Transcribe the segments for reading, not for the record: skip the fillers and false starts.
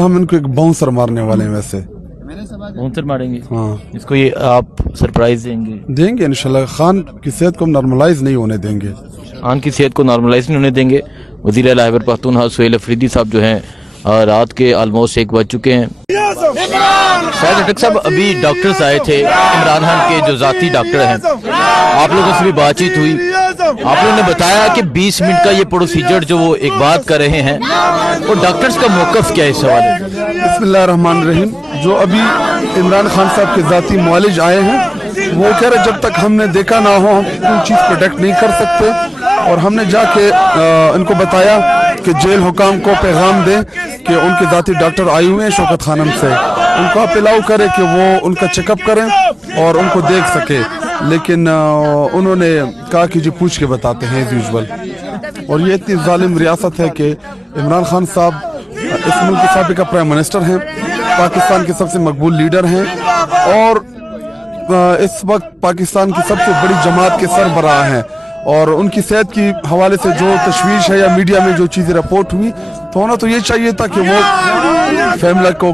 हम इनको एक बाउंसर मारने वाले हैं वैसे। बाउंसर मारेंगे? हाँ, इसको ये आप सरप्राइज देंगे इंशाल्लाह। खान की सेहत को नॉर्मलाइज नहीं होने देंगे। खान की सेहत को नॉर्मलाइज नहीं होने देंगे। वज़ीर आला खैबर पख्तूनख्वा सुहेल अफरीदी साहब जो हैं रात के ऑलमोस्ट 1 बज चुके हैं। शायद डॉक्टर साहब अभी डॉक्टर्स आए थे, इमरान खान के जो ज़ाती डॉक्टर हैं, आप लोगों से भी बातचीत हुई। आप लोगों ने बताया कि 20 मिनट का ये प्रोसीजर जो वो एक बात कर रहे हैं, और डॉक्टर्स का मौक़िफ़ क्या है इस हवाले से? बिस्मिल्लाहिर्रहमानिर्रहीम। जो अभी इमरान खान साहब के ज़ाती मुआलिज आए हैं, वो कह रहे जब तक हमने देखा ना हो हम कोई चीज़ प्रोटेक्ट नहीं कर सकते। और हमने जाके इनको बताया कि जेल हुकाम को पैगाम दें कि उनके ज़ाती डॉक्टर आए हुए हैं शौकत खानम से, उनको आप अलाउ करें कि वो उनका चेकअप करें और उनको देख सके। लेकिन उन्होंने कहा कि जी पूछ के बताते हैं एज यूजुअल। और ये इतनी जालिम रियासत है कि इमरान खान साहब इस मुल्क के साबिका प्राइम मिनिस्टर हैं, पाकिस्तान के सबसे मकबूल लीडर हैं, और इस वक्त पाकिस्तान की सबसे बड़ी जमात के सरबराह हैं। और उनकी सेहत की हवाले से जो तशवीश है या मीडिया में जो चीज़ें रिपोर्ट हुई, तो होना तो ये चाहिए था कि वो फैमिली को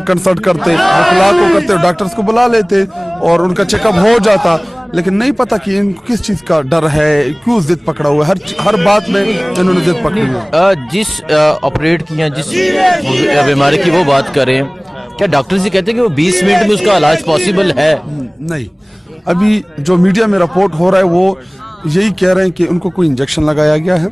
कंसल्ट करते, वकला को करते, डॉक्टर्स को बुला लेते और उनका चेकअप हो जाता। लेकिन नहीं पता कि इनको किस चीज़ का डर है, क्यों जिद पकड़ा हुआ है, हर बात में इन्होंने जिद पकड़ी है। जिस ऑपरेट किया, जिस बीमारी की वो बात करें, क्या डॉक्टर जी कहते हैं कि वो 20 मिनट में उसका इलाज पॉसिबल है? नहीं, अभी जो मीडिया में रिपोर्ट हो रहा है वो यही कह रहे हैं कि उनको कोई इंजेक्शन लगाया गया है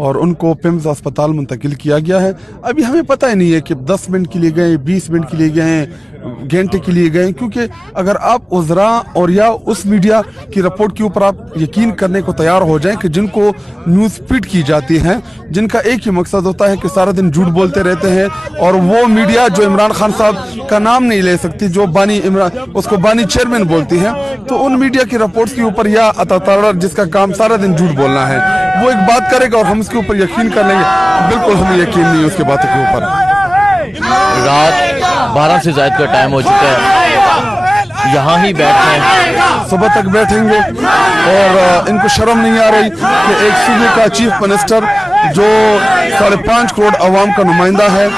और उनको पिम्स अस्पताल मुंतकिल किया गया है। अभी हमें पता ही नहीं है कि 10 मिनट के लिए गए, 20 मिनट के लिए गए, घंटे के लिए गए, क्योंकि अगर आप उज़रा और या उस मीडिया की रिपोर्ट के ऊपर आप यकीन करने को तैयार हो जाएं कि जिनको न्यूज़ फीड की जाती है, जिनका एक ही मकसद होता है कि सारा दिन झूठ बोलते रहते हैं, और वो मीडिया जो इमरान खान साहब का नाम नहीं ले सकती, जो उसको बानी चेयरमैन बोलती है, तो उन मीडिया की रिपोर्ट्स के ऊपर या अतातार जिसका काम सारा दिन झूठ बोलना है, वो एक बात करेगा और हम उसके ऊपर यकीन कर लेंगे। बिल्कुल हमें यकीन नहीं है उसके बातों के ऊपर। रात 12 से ज़ायद का टाइम हो चुका है, यहाँ ही बैठे हैं, सुबह तक बैठेंगे। और इनको शर्म नहीं आ रही कि एक सूबे का चीफ मिनिस्टर जो 5.5 करोड़ अवाम का नुमाइंदा है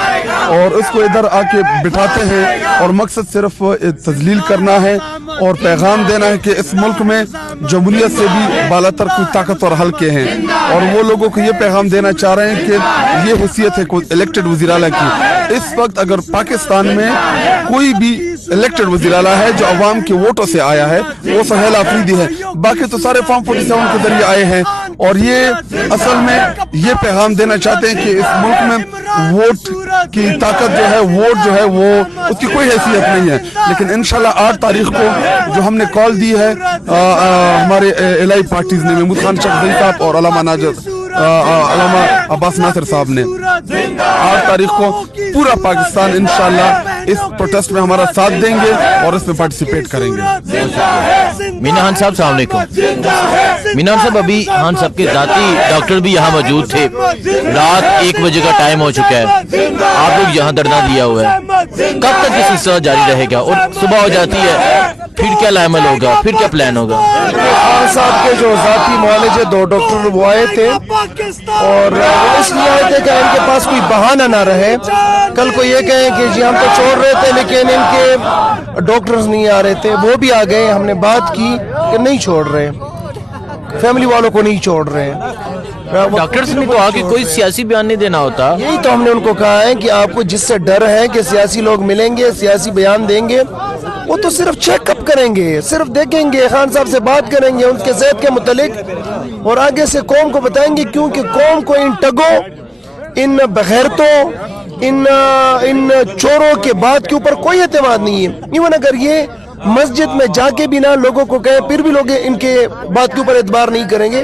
और उसको इधर आके बिठाते हैं, और मकसद सिर्फ तजलील करना है और पैगाम देना है कि इस मुल्क में जमहूरियत से भी बालातर कोई ताकतवर हल्के हैं। और वो लोगों को ये पैगाम देना चाह रहे हैं कि ये हैसियत है कोई इलेक्टेड वज़ीर आला की। इस वक्त अगर पाकिस्तान में कोई भी इलेक्टेड वज़ीर आला है जो अवाम के वोटों से आया है, वो सुहेल अफरीदी है। बाकी तो सारे फॉर्म 47 के जरिए आए हैं, और ये असल में ये पैगाम देना चाहते हैं कि इस मुल्क में वोट की ताकत जो है, वोट जो है वो उसकी कोई हैसियत नहीं है। लेकिन इंशाल्लाह 8 तारीख को जो हमने कॉल दी है हमारे इलाही पार्टीज ने, महमूद खान चकधरी साहब और अलामा अब्बास नासिर साहब ने, 8 तारीख को पूरा पाकिस्तान इंशाल्लाह इस प्रोटेस्ट में हमारा साथ देंगे और इसमें पार्टिसिपेट करेंगे। मीना खान साहब अस्सलाम वालेकुम। मीना खान साहब, अभी खान साहब के जाती डॉक्टर भी यहाँ मौजूद थे, रात 1 बजे का टाइम हो चुका है, आप लोग यहाँ धरना दिया हुआ है, कब तक ये सिलसिला जारी रहेगा? और सुबह हो जाती है, फिर क्या लाइमल होगा, फिर क्या प्लान होगा? खान साहब के जो जाती मुआलिज है, 2 डॉक्टर वो आए थे, और वो इसलिए आए थे कि इनके पास कोई बहाना ना रहे। कल को ये कहें कि जी हम तो छोड़ रहे थे लेकिन इनके डॉक्टर्स नहीं आ रहे थे, वो भी आ गए। हमने बात की कि नहीं छोड़ रहे, फैमिली वालों को नहीं छोड़ रहे। डॉक्टर्स ने तो आगे कोई सियासी बयान नहीं देना होता। यही तो हमने उनको कहा है कि आपको जिससे डर है कि सियासी लोग मिलेंगे, सियासी बयान देंगे, वो तो सिर्फ चेकअप करेंगे, सिर्फ देखेंगे, खान साहब से बात करेंगे उनके सेहत के मुतालिक, और आगे से कौम को बताएंगे। क्योंकि कौम को इन टगों, इन बगैरतों, इन चोरों के बात के ऊपर कोई एतमाद नहीं है। इवन अगर ये मस्जिद में जाके भी ना लोगों को कहे, फिर भी लोग इनके बात के ऊपर एतबार नहीं करेंगे।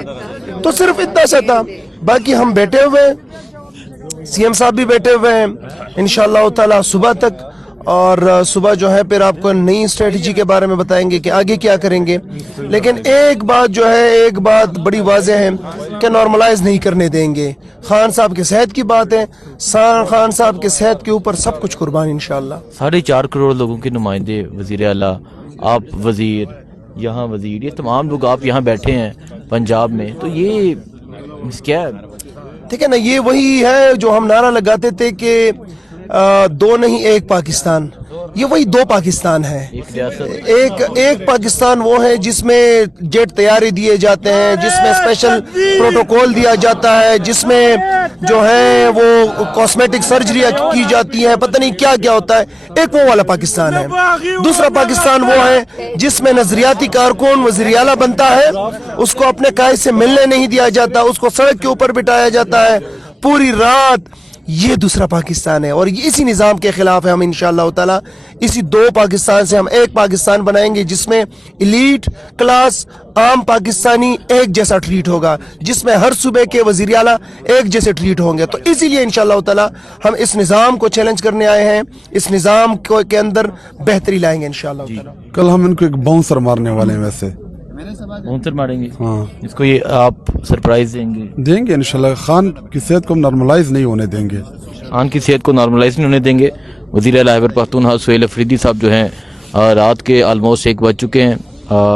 तो सिर्फ इतना सा था, बाकी हम बैठे हुए हैं, सीएम साहब भी बैठे हुए हैं इंशाअल्लाह ताला सुबह तक, और सुबह जो है फिर आपको नई स्ट्रेटजी के बारे में बताएंगे कि आगे क्या करेंगे। लेकिन एक बात जो है, एक बात बड़ी वाज़ेह है कि नॉर्मलाइज नहीं करने देंगे। खान साहब की सेहत की बात है, खान साहब की सेहत के ऊपर सब कुछ कुर्बान इंशाअल्लाह। 4.5 करोड़ लोगों के नुमाइंदे, वज़ीर आला, आप वज़ीर, यहाँ वज़ीर, ये तमाम लोग आप यहाँ बैठे हैं पंजाब में, तो ये क्या है? ठीक है ना, ये वही है जो हम नारा लगाते थे कि दो नहीं एक पाकिस्तान, ये वही दो पाकिस्तान है। एक रियासत, एक पाकिस्तान वो है जिसमें जेट तैयारी दिए जाते हैं, जिसमें स्पेशल प्रोटोकॉल दिया जाता है, जिसमें जो है वो कॉस्मेटिक सर्जरी की जाती है, पता नहीं क्या क्या होता है। एक वो वाला पाकिस्तान है। दूसरा पाकिस्तान वो है जिसमें नजरियाती कारकुन वज़ीर आला बनता है, उसको अपने कायद से मिलने नहीं दिया जाता, उसको सड़क के ऊपर बिठाया जाता है पूरी रात। ये दूसरा पाकिस्तान है और इसी निज़ाम के खिलाफ है हम इंशाअल्लाह ताला। इसी दो पाकिस्तान से हम एक पाकिस्तान बनाएंगे जिसमें एलीट क्लास आम पाकिस्तानी एक जैसा ट्रीट होगा, जिसमें हर सूबे के वज़ीर आला एक जैसे ट्रीट होंगे। तो इसीलिए इंशाअल्लाह ताला हम इस निज़ाम को चैलेंज करने आए हैं, इस निज़ाम के अंदर बेहतरी लाएंगे इंशाअल्लाह ताला। कल हम इनको एक बाउंसर मारने वाले हैं, वैसे मुंतर मारेंगे। हाँ, इसको ये आप सरप्राइज देंगे इंशाल्लाह। खान की सेहत को हम नॉर्मलाइज नहीं होने देंगे। खान की सेहत को नॉर्मलाइज नहीं होने देंगे। वज़ीर आला खैबर पख्तूनख्वा सुहेल अफरीदी साहब जो हैं रात के ऑलमोस्ट 1 बज चुके हैं।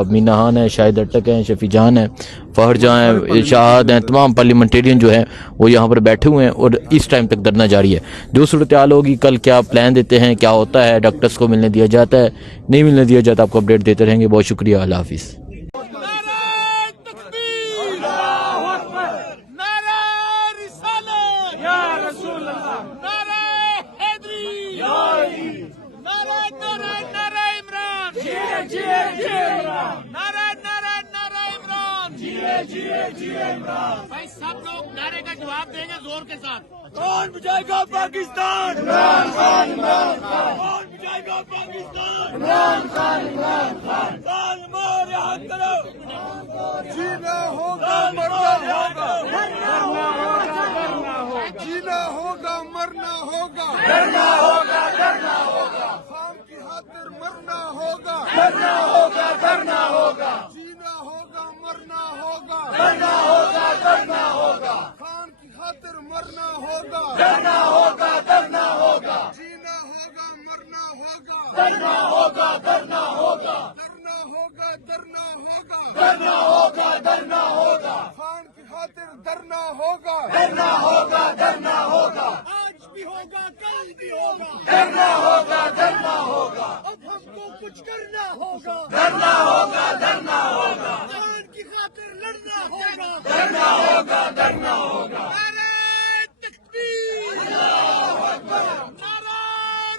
मीना खान है, शाहिद अटक हैं, शफी जान है, फहर जहाँ है, शाहद हैं, तमाम पार्लियामेंटेरियन जो हैं वो यहाँ पर बैठे हुए हैं और इस टाइम तक धरना जारी है। जो सूरत हाल होगी, कल क्या प्लान देते हैं, क्या होता है, डॉक्टर्स को मिलने दिया जाता है, नहीं मिलने दिया जाता, आपको अपडेट देते रहेंगे। बहुत शुक्रिया, अल्लाह हाफिज़। भाई सब लोग नारे का जवाब देंगे जोर के साथ। कौन बचाएगा पाकिस्तान? इमरान खान, इमरान खान। कौन बचाएगा पाकिस्तान? इमरान खान, इमरान खान। ज़ालिमों रिहाई करो। जीना होगा मरना होगा, डरना होगा, जीना होगा मरना होगा, डरना होगा, डरना होगा। खान की खातिर मरना होगा, डरना होगा, डरना होगा। जीना होगा मरना होगा, डरना होगा, डरना होगा। खान की खातिर मरना होगा, डरना होगा, डरना होगा। जीना होगा मरना होगा, डरना होगा, डरना होगा। डरना होगा, डरना होगा, डरना होगा, डरना होगा। खान की खातिर डरना होगा, डरना होगा, डरना होगा। आज भी होगा, कल भी होगा, डरना होगा, डरना होगा। अब हमको कुछ करना होगा, डरना होगा, डरना होगा। खान की खातिर लड़ना होगा, डरना होगा, डरना होगा। नारे तकबीर, अल्लाहू अकबर। नारे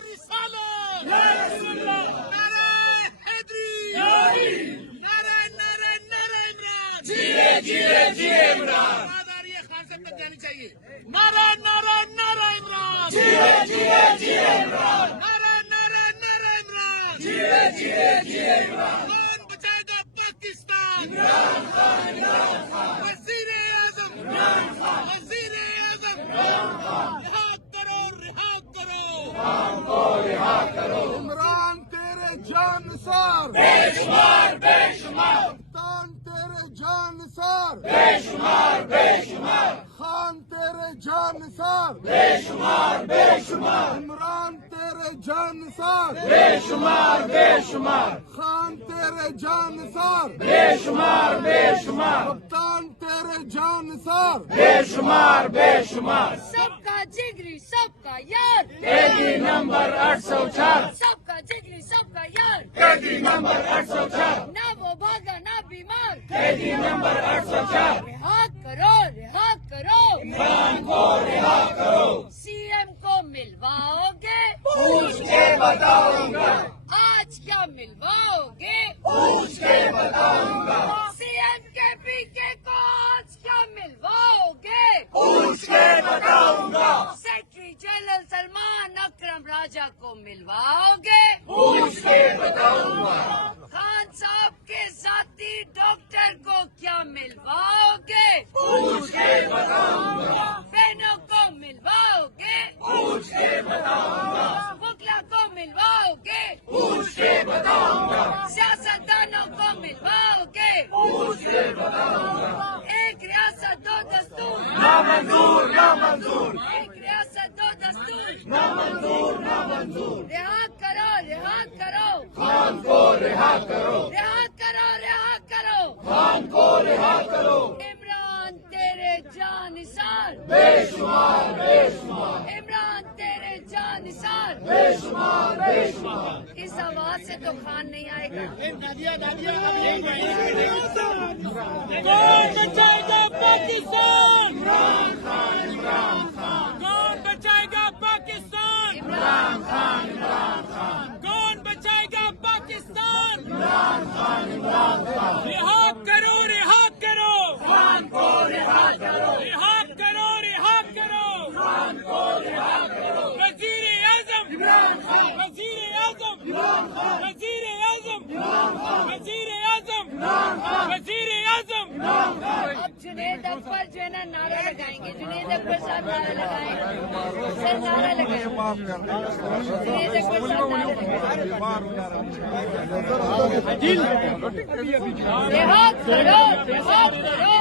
रिसालत, नारे हैदरी, नारे नारे नारे इमरान। जिए जिए जिए इमरान। आवाज आ रही है, खान साहब तक जानी चाहिए। नारे नारे नारे इमरान। जिए जिए जिए इमरान। नारे नारे नारे इमरान। जिए जिए जिए इमरान। कौन बचाएगा पाकिस्तान? इमरान खान, इमरान खान। वज़ीर आज़म इमरान खान, वज़ीर आज़म इमरान खान। रिहा करो, रिहा करो, खान को रिहा करो। इमरान तेरे जानसार बेशुमार, बेशुमार। कप्तान तेरे जानसार बेशुमार, बेशुमार। खान तेरे जानसार बेशुमार, बेशुमार। इमरान तेरे जानसार बेशुमार, बेशुमार। खान तेरे जानसार बेशुमार, बेशुमार। कप्तान तेरे जानसार बेशुमार, बेशुमार। सबका जिगरी सबका यार, कैदी नंबर 804, सबका जिगरी सबका यार। कैदी नंबर 804, ना वो भागा ना बीमार, कैदी नंबर 804। रिहा करो, रिहा करो। इमरान को रिहा करो। सीएम को मिलवाओगे? पूछ के बताऊंगा, आज क्या मिलवाओगे? पूछ के बताऊंगा। सीएम के पीके को आज क्या मिलवाओगे? पूछ के बताऊंगा, सेक्रेटरी जनरल सलमान अकरम राजा को मिलवाओगे? पूछ के बताऊंगा। खान साहब के साथी डॉक्टर को क्या मिलवाओगे? पूछ के बताऊंगा, बहनों को मिलवाओगे? पूछ के बताऊंगा, मुखला को मिलवाओगे? पूछ के बताऊंगा, सियासतदानों को मिलवाओगे? पूछ के बताऊंगा। एक रियासत दो दस्तूर, ना मंजूर, ना मंजूर, एक रियासत दो दस्तूर। ना मंजूर, ना मंजूर। रिहा करो, रिहा करो, खान को रिहा करो, रिहा करो, रिहा करो। खान को रिहा करो। इमरान तेरे जानिसार बेशुमार, बेशुमार। इमरान तेरे जानिसार। किसान इस आवाज से तो खान नहीं आएगा। कौन बचाएगा पाकिस्तान? कौन बचाएगा पाकिस्तान? कौन बचाएगा पाकिस्तान? रिहा करो, रिहा करो, रिहा करो, रिहा करो। वजीर आजम, वजीर आजम, वजीर आजम, वजीर आजम, वजीर आजम। अब जुनेद अकबर जो है ना नारा लगाएंगे, जुनेद अकबर साहब नारा लगाएंगे, सर नारा लगाएंगे, जुनेद अकबर साहब नारा लगाएंगे। रिहा करो, रिहा करो।